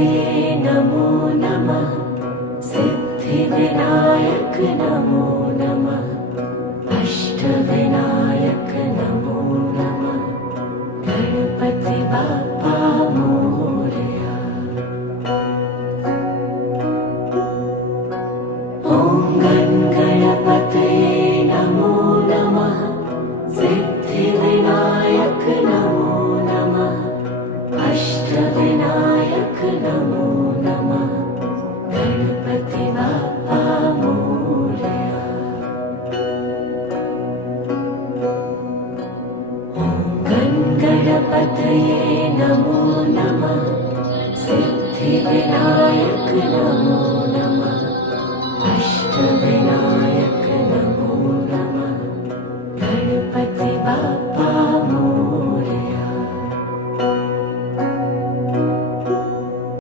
गणपतये नमो नमः। सिद्धिविनायक नमो नमः। अष्टविनायक नमो नमः। गणपति बाप्पा मोरया। ॐ गणपतये नमो नमः। सिद्धिविनायक नमो नमः। अष्टविनायक नमो नमः। गणपति बाप्पा मोरया। ॐ गणपतये नमो नमः। सिद्धिविनायक नमो नमः। अष्टविनायक